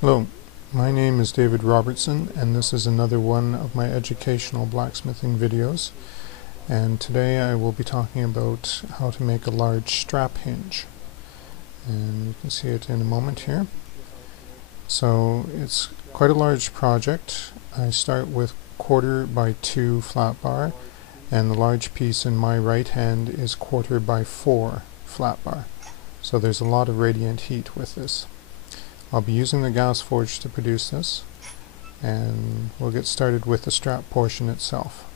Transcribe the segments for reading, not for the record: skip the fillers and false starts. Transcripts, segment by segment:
Hello, my name is David Robertson, and this is another one of my educational blacksmithing videos. And today I will be talking about how to make a large strap hinge. And you can see it in a moment here. So it's quite a large project. I start with 1/4 by 2 flat bar, and the large piece in my right hand is 1/4 by 4 flat bar. So there's a lot of radiant heat with this. I'll be using the gas forge to produce this, and we'll get started with the strap portion itself.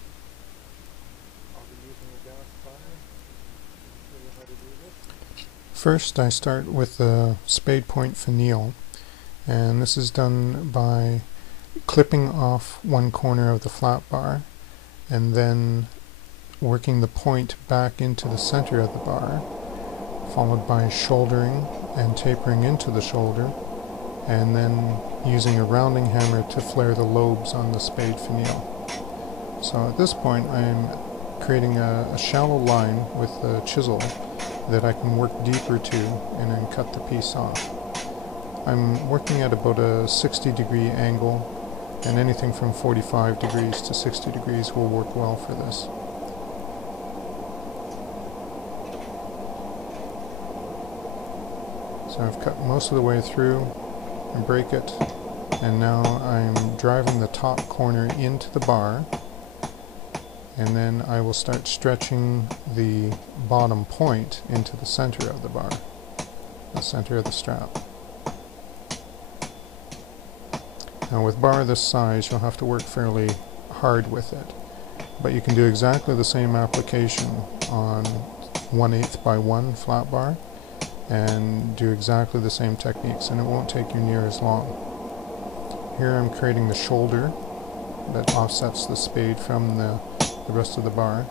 First, I start with the Spade Point finial, and this is done by clipping off one corner of the flat bar and then working the point back into the center of the bar, followed by shouldering and tapering into the shoulder, and then using a rounding hammer to flare the lobes on the spade finial. So at this point I'm creating a shallow line with the chisel that I can work deeper to and then cut the piece off. I'm working at about a 60-degree angle, and anything from 45 degrees to 60 degrees will work well for this. So I've cut most of the way through and break it, and now I'm driving the top corner into the bar, and then I will start stretching the bottom point into the center of the bar, the center of the strap. Now with bar this size you'll have to work fairly hard with it, but you can do exactly the same application on 1/8 by 1 flat bar and do exactly the same techniques, and it won't take you near as long. Here I'm creating the shoulder that offsets the spade from the rest of the bar.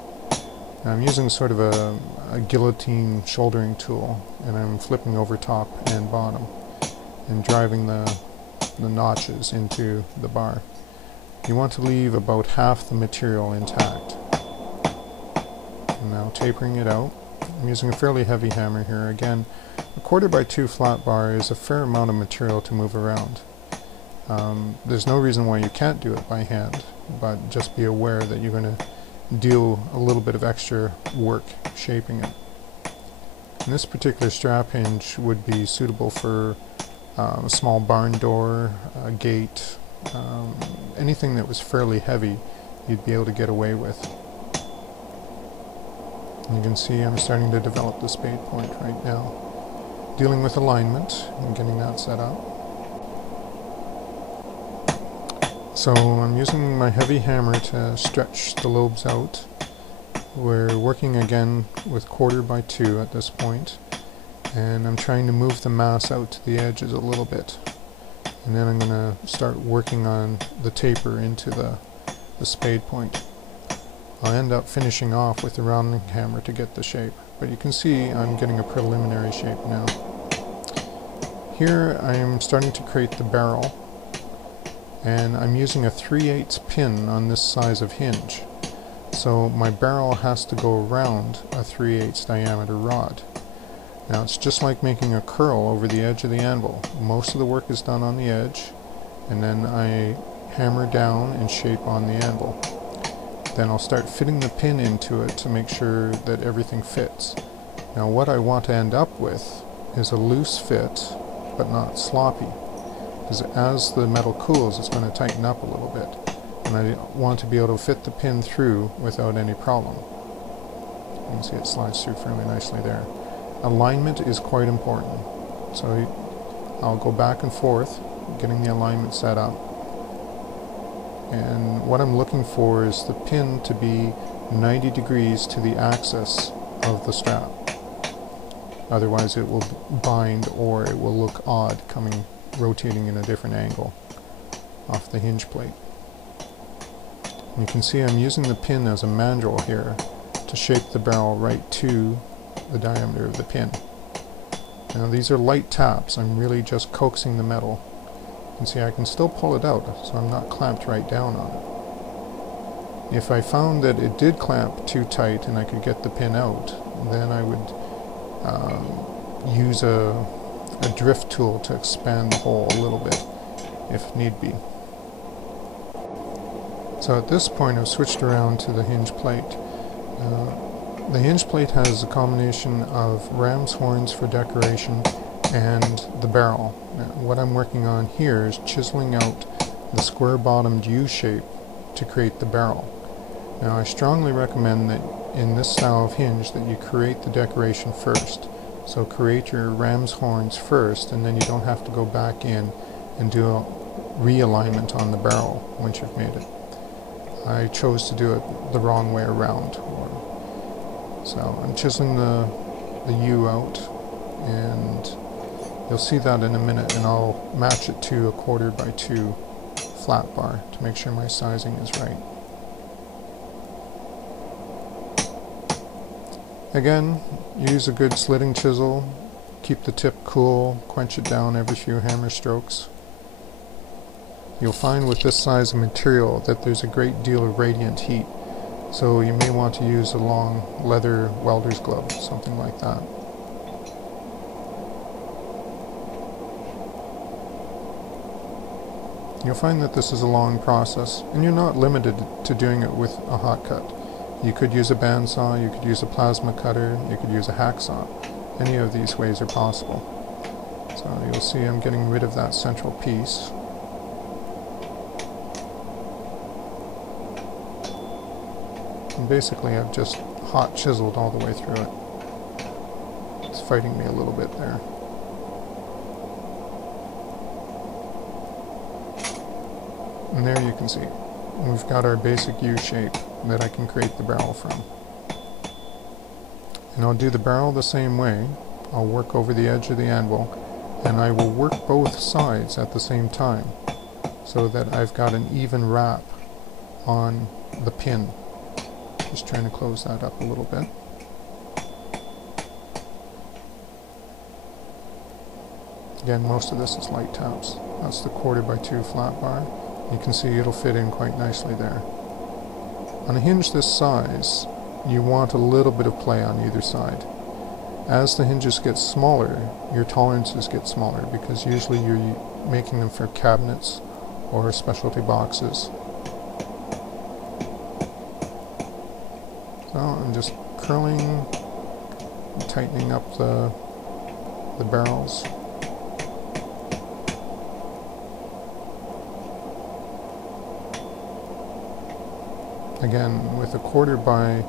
And I'm using sort of a guillotine shouldering tool, and I'm flipping over top and bottom and driving the notches into the bar. You want to leave about half the material intact. And now tapering it out. I'm using a fairly heavy hammer here. Again, a 1/4 by 2 flat bar is a fair amount of material to move around. There's no reason why you can't do it by hand, but just be aware that you're going to deal a little bit of extra work shaping it. And this particular strap hinge would be suitable for a small barn door, a gate, anything that was fairly heavy you'd be able to get away with. You can see I'm starting to develop the spade point right now, dealing with alignment and getting that set up. So I'm using my heavy hammer to stretch the lobes out. We're working again with 1/4 by 2 at this point, and I'm trying to move the mass out to the edges a little bit. And then I'm going to start working on the taper into the spade point. I'll end up finishing off with the rounding hammer to get the shape, but you can see I'm getting a preliminary shape now. Here I am starting to create the barrel, and I'm using a 3/8 pin on this size of hinge. So my barrel has to go around a 3/8 diameter rod. Now it's just like making a curl over the edge of the anvil. Most of the work is done on the edge, and then I hammer down and shape on the anvil. Then I'll start fitting the pin into it to make sure that everything fits. Now what I want to end up with is a loose fit, but not sloppy. Because as the metal cools, it's going to tighten up a little bit. And I want to be able to fit the pin through without any problem. You can see it slides through fairly nicely there. Alignment is quite important. So I'll go back and forth, getting the alignment set up. And what I'm looking for is the pin to be 90 degrees to the axis of the strap. Otherwise it will bind, or it will look odd rotating in a different angle off the hinge plate. And you can see I'm using the pin as a mandrel here to shape the barrel right to the diameter of the pin. Now these are light taps. I'm really just coaxing the metal. You can see I can still pull it out, so I'm not clamped right down on it. If I found that it did clamp too tight and I could get the pin out, then I would use a drift tool to expand the hole a little bit if need be. So at this point I've switched around to the hinge plate. The hinge plate has a combination of ram's horns for decoration and the barrel. Now, what I'm working on here is chiseling out the square bottomed U shape to create the barrel. Now I strongly recommend that in this style of hinge that you create the decoration first. So create your ram's horns first, and then you don't have to go back in and do a realignment on the barrel once you've made it. I chose to do it the wrong way around. So I'm chiseling the U out, and you'll see that in a minute, and I'll match it to a 1/4 by 2 flat bar to make sure my sizing is right. Again, use a good slitting chisel, keep the tip cool, quench it down every few hammer strokes. You'll find with this size of material that there's a great deal of radiant heat, so you may want to use a long leather welder's glove, something like that. You'll find that this is a long process, and you're not limited to doing it with a hot cut. You could use a bandsaw, you could use a plasma cutter, you could use a hacksaw. Any of these ways are possible. So you'll see I'm getting rid of that central piece. And basically I've just hot chiseled all the way through it. It's fighting me a little bit there. And there you can see, we've got our basic U shape that I can create the barrel from. And I'll do the barrel the same way. I'll work over the edge of the anvil, and I will work both sides at the same time so that I've got an even wrap on the pin. Just trying to close that up a little bit. Again, most of this is light taps. That's the 1/4 by 2 flat bar. You can see it'll fit in quite nicely there. On a hinge this size, you want a little bit of play on either side. As the hinges get smaller, your tolerances get smaller, because usually you're making them for cabinets or specialty boxes. So I'm just curling and tightening up the barrels. Again, with a 1/4 by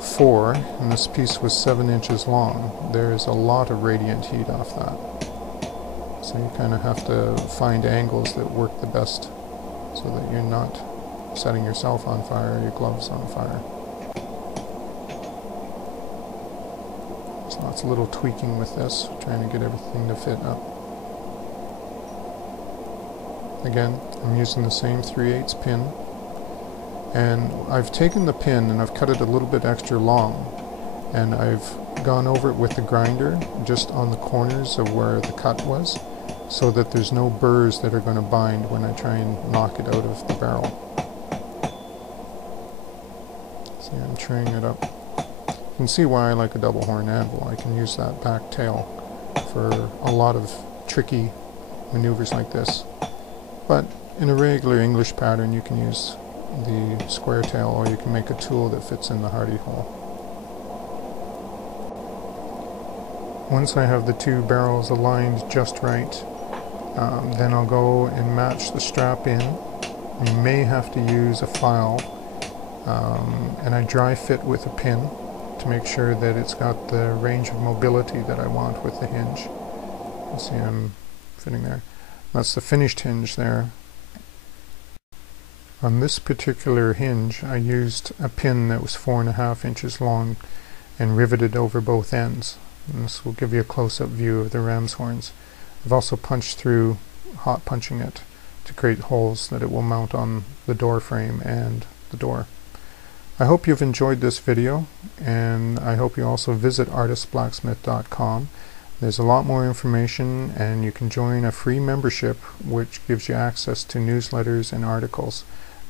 4, and this piece was 7 inches long, there's a lot of radiant heat off that. So you kind of have to find angles that work the best so that you're not setting yourself on fire or your gloves on fire. So lots of little tweaking with this, trying to get everything to fit up. Again, I'm using the same 3/8 pin. And I've taken the pin and I've cut it a little bit extra long, and I've gone over it with the grinder just on the corners of where the cut was, so that there's no burrs that are going to bind when I try and knock it out of the barrel. See, I'm truing it up. You can see why I like a double horn anvil. I can use that back tail for a lot of tricky maneuvers like this. But in a regular English pattern you can use the square tail, or you can make a tool that fits in the hardy hole. Once I have the two barrels aligned just right, then I'll go and match the strap in. You may have to use a file, and I dry fit with a pin to make sure that it's got the range of mobility that I want with the hinge. You see I'm fitting there. That's the finished hinge there. On this particular hinge I used a pin that was 4.5 inches long and riveted over both ends. And this will give you a close-up view of the ram's horns. I've also punched through, hot punching it, to create holes that it will mount on the door frame and the door. I hope you've enjoyed this video, and I hope you also visit artistblacksmith.com. There's a lot more information, and you can join a free membership which gives you access to newsletters and articles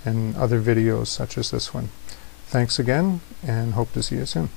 and other videos such as this one. Thanks again, and hope to see you soon.